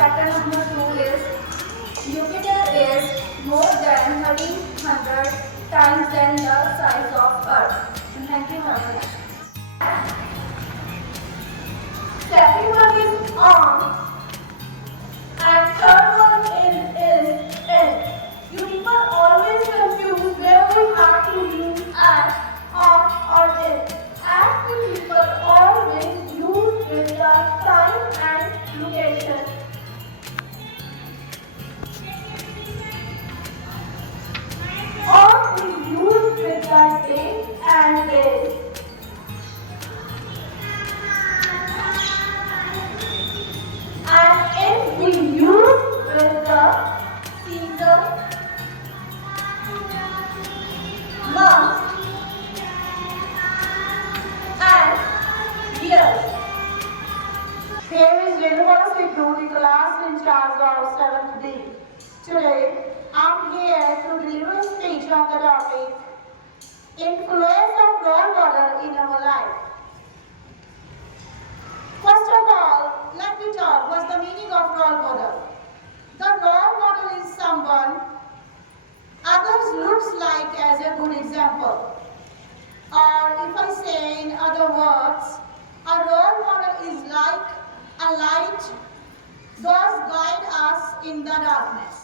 Factor number 2 is Jupiter is more than 1300 times than the size of Earth. Thank you very much. Second one is on and third one is in. You people always confuse where we have to use at, on or in. As we people always use with the time and location. Or we use with the date and day. And if we use with the season, month, and year. Here is University the class in charge of 7th D. Today, I'm here to deliver a speech on the topic, Influence of Role Model in Our Life. First of all, let me talk what's the meaning of role model. The role model is someone others looks like as a good example. Or if I say in other words, a role model is like a light those guide us in the darkness.